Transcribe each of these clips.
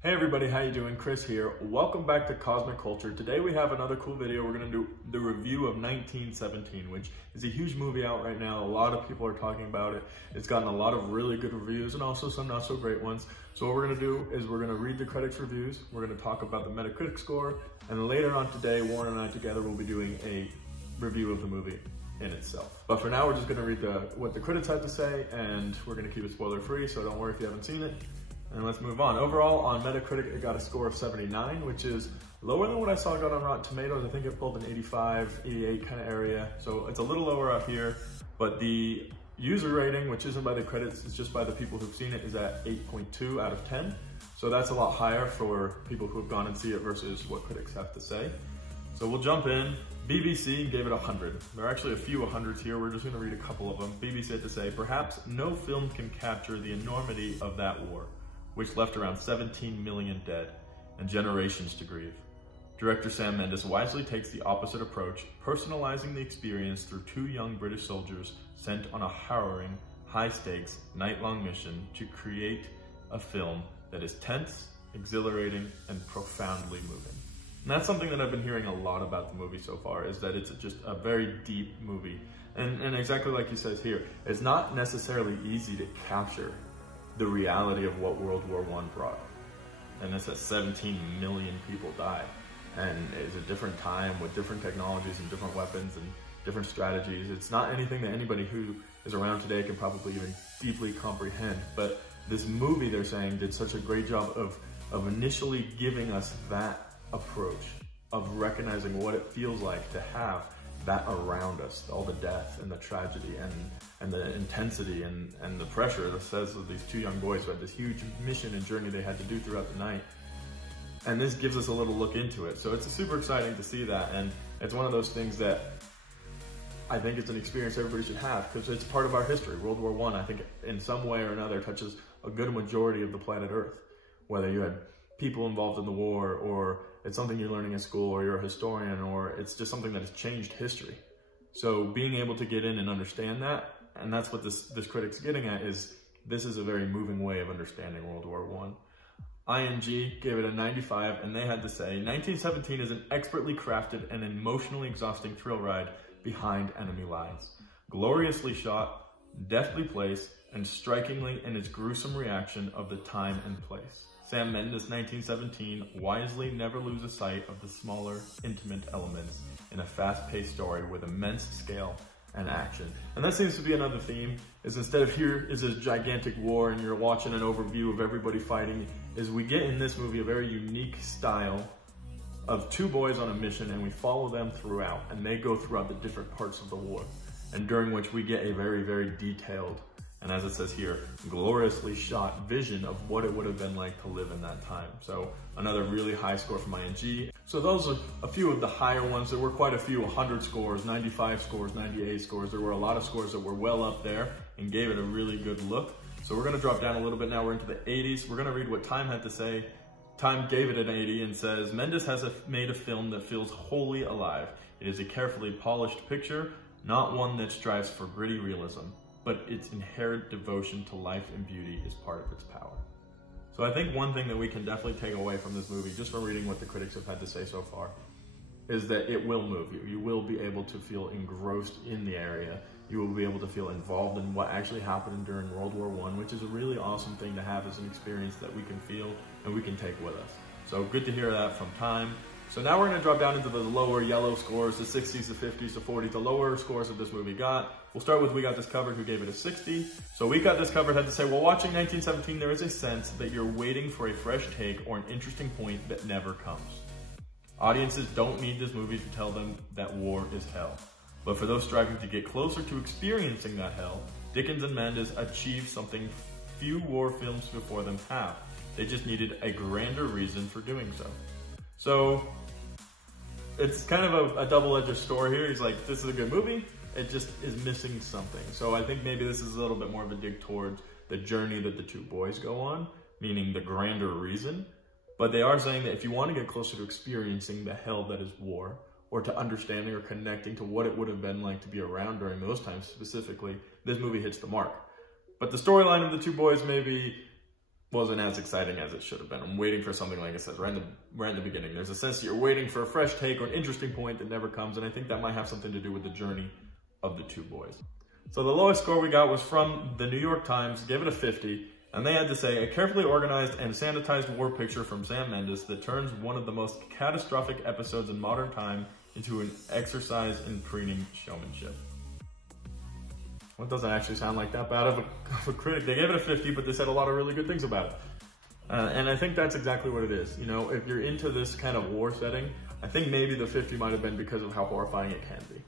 Hey everybody, how you doing? Chris here. Welcome back to Cosmic Culture. Today we have another cool video. We're going to do the review of 1917, which is a huge movie out right now. A lot of people are talking about it. It's gotten a lot of really good reviews and also some not so great ones. So what we're going to do is we're going to read the critics' reviews. We're going to talk about the Metacritic score. And later on today, Warren and I together will be doing a review of the movie in itself. But for now, we're just going to read what the critics had to say, and we're going to keep it spoiler free, so don't worry if you haven't seen it. And let's move on. Overall, on Metacritic, it got a score of 79, which is lower than what I saw got on Rotten Tomatoes. I think it pulled an 85, 88 kind of area. So it's a little lower up here, but the user rating, which isn't by the critics, it's just by the people who've seen it, is at 8.2 out of 10. So that's a lot higher for people who have gone and see it versus what critics have to say. So we'll jump in. BBC gave it 100. There are actually a few 100s here. We're just gonna read a couple of them. BBC had to say, perhaps no film can capture the enormity of that war, which left around 17 million dead and generations to grieve. Director Sam Mendes wisely takes the opposite approach, personalizing the experience through two young British soldiers sent on a harrowing, high-stakes, night-long mission to create a film that is tense, exhilarating, and profoundly moving. And that's something that I've been hearing a lot about the movie so far, is that it's just a very deep movie. And exactly like he says here, it's not necessarily easy to capture the reality of what World War I brought. And it says 17 million people died. And it's a different time with different technologies and different weapons and different strategies. It's not anything that anybody who is around today can probably even deeply comprehend. But this movie, they're saying, did such a great job of initially giving us that approach, of recognizing what it feels like to have that around us, all the death and the tragedy and the intensity and the pressure that says of these two young boys who had this huge mission and journey they had to do throughout the night. And this gives us a little look into it. So it's super exciting to see that, and it's one of those things that I think it's an experience everybody should have, because it's part of our history. World War I think in some way or another touches a good majority of the planet Earth, whether you had people involved in the war, or it's something you're learning in school, or you're a historian, or it's just something that has changed history. So being able to get in and understand that, and that's what this critic's getting at, is this is a very moving way of understanding World War I. ING gave it a 95, and they had to say, 1917 is an expertly crafted and emotionally exhausting thrill ride behind enemy lines. Gloriously shot, deftly placed, and strikingly in its gruesome reaction of the time and place. Sam Mendes' 1917 wisely never loses sight of the smaller, intimate elements in a fast-paced story with immense scale and action. And that seems to be another theme, is instead of here is a gigantic war and you're watching an overview of everybody fighting, is we get in this movie a very unique style of two boys on a mission, and we follow them throughout, and they go throughout the different parts of the war, and during which we get a very, very detailed, and as it says here, gloriously shot vision of what it would have been like to live in that time. So another really high score from ING. So those are a few of the higher ones. There were quite a few 100 scores, 95 scores, 98 scores. There were a lot of scores that were well up there and gave it a really good look. So we're gonna drop down a little bit now. We're into the 80s. We're gonna read what Time had to say. Time gave it an 80 and says, Mendes has made a film that feels wholly alive. It is a carefully polished picture, not one that strives for gritty realism, but its inherent devotion to life and beauty is part of its power. So I think one thing that we can definitely take away from this movie, just from reading what the critics have had to say so far, is that it will move you. You will be able to feel engrossed in the area. You will be able to feel involved in what actually happened during World War I, which is a really awesome thing to have as an experience that we can feel and we can take with us. So good to hear that from Time. So now we're gonna drop down into the lower yellow scores, the 60s, the 50s, the 40s, the lower scores that this movie got. We'll start with We Got This Covered, who gave it a 60. So We Got This Covered had to say, while watching 1917, there is a sense that you're waiting for a fresh take or an interesting point that never comes. Audiences don't need this movie to tell them that war is hell. But for those striving to get closer to experiencing that hell, Dickens and Mendes achieved something few war films before them have. They just needed a grander reason for doing so. So it's kind of a double-edged story here. He's like, this is a good movie, it just is missing something. So I think maybe this is a little bit more of a dig towards the journey that the two boys go on, meaning the grander reason. But they are saying that if you want to get closer to experiencing the hell that is war, or to understanding or connecting to what it would have been like to be around during those times specifically, this movie hits the mark. But the storyline of the two boys maybe wasn't as exciting as it should have been. I'm waiting for something, like I said, right in the beginning. There's a sense that you're waiting for a fresh take or an interesting point that never comes, and I think that might have something to do with the journey of the two boys. So the lowest score we got was from the New York Times, gave it a 50, and they had to say, a carefully organized and sanitized war picture from Sam Mendes that turns one of the most catastrophic episodes in modern time into an exercise in preening showmanship. Well, it doesn't actually sound like that bad of a critic. They gave it a 50, but they said a lot of really good things about it. And I think that's exactly what it is. You know, if you're into this kind of war setting, I think maybe the 50 might have been because of how horrifying it can be.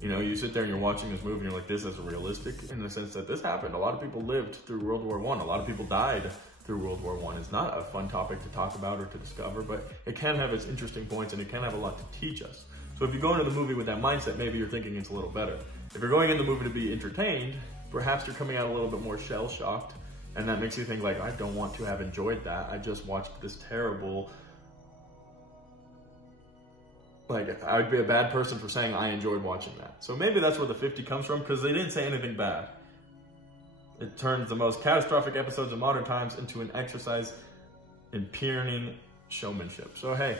You know, you sit there and you're watching this movie and you're like, this is realistic in the sense that this happened. A lot of people lived through World War I. A lot of people died through World War I. It's not a fun topic to talk about or to discover, but it can have its interesting points and it can have a lot to teach us. So if you go into the movie with that mindset, maybe you're thinking it's a little better. If you're going in the movie to be entertained, perhaps you're coming out a little bit more shell-shocked, and that makes you think like, I don't want to have enjoyed that. I just watched this terrible, like, I would be a bad person for saying I enjoyed watching that. So maybe that's where the 50 comes from, because they didn't say anything bad. It turns the most catastrophic episodes of modern times into an exercise in preening showmanship. So hey,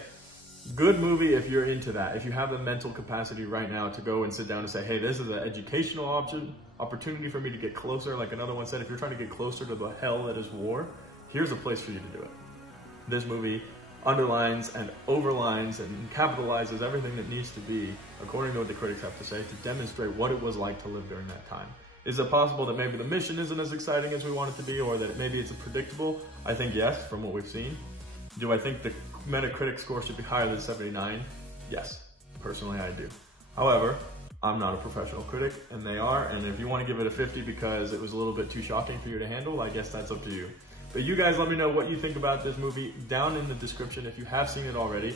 good movie if you're into that. If you have the mental capacity right now to go and sit down and say, hey, this is an educational opportunity for me to get closer. Like another one said, if you're trying to get closer to the hell that is war, here's a place for you to do it. This movie underlines and overlines and capitalizes everything that needs to be, according to what the critics have to say, to demonstrate what it was like to live during that time. Is it possible that maybe the mission isn't as exciting as we want it to be, or that maybe it's predictable? I think yes, from what we've seen. Do I think the Metacritic score should be higher than 79? Yes, personally I do. However, I'm not a professional critic, and they are, and if you want to give it a 50 because it was a little bit too shocking for you to handle, I guess that's up to you. But you guys let me know what you think about this movie down in the description if you have seen it already.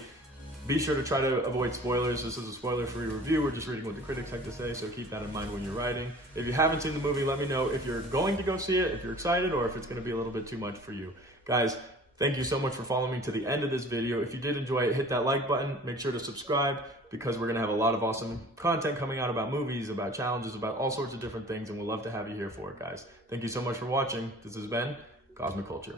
Be sure to try to avoid spoilers. This is a spoiler-free review. We're just reading what the critics have to say, so keep that in mind when you're writing. If you haven't seen the movie, let me know if you're going to go see it, if you're excited, or if it's going to be a little bit too much for you. Guys, thank you so much for following me to the end of this video. If you did enjoy it, hit that like button. Make sure to subscribe, because we're going to have a lot of awesome content coming out about movies, about challenges, about all sorts of different things, and we'd love to have you here for it, guys. Thank you so much for watching. This has been Cosmic Culture.